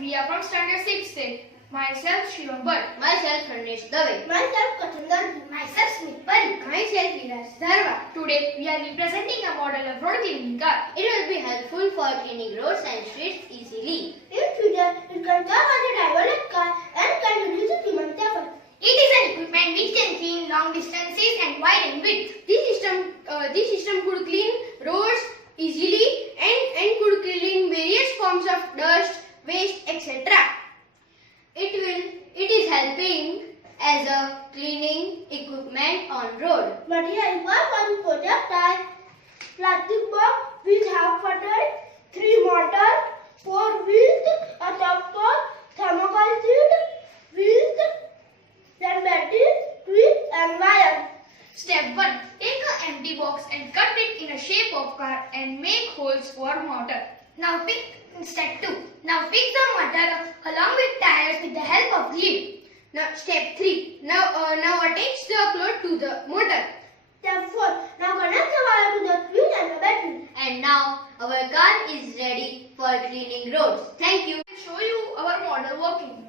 we are from standard 6th. Myself Shivam. Myself Harnesh. Myself Kathan. Myself Smit. Myself Viraj. Today we are representing a model of road cleaning car. It will be helpful for cleaning roads and streets easily. In future, it can serve as a driverless car and can reduce human effort. It is an equipment which can clean long distances and wide in width. This system could clean roads easily and could clean various forms of dust, waste, etc. It is helping as a cleaning equipment on road. Material required for the project are plastic box with half footed, 3 motor, 4 wheels, a top coat, thermocol sheet, wheels, then batteries, twigs and wire. Step 1. Take an empty box and cut it in a shape of car and make holes for motor. Step 2. Now pick the motor along with tires with the help of glue. Now step 3. Now attach the cloth to the motor. Step 4. Now connect the wire to the wheel and the battery. And now our car is ready for cleaning roads. Thank you. I'll show you our model working.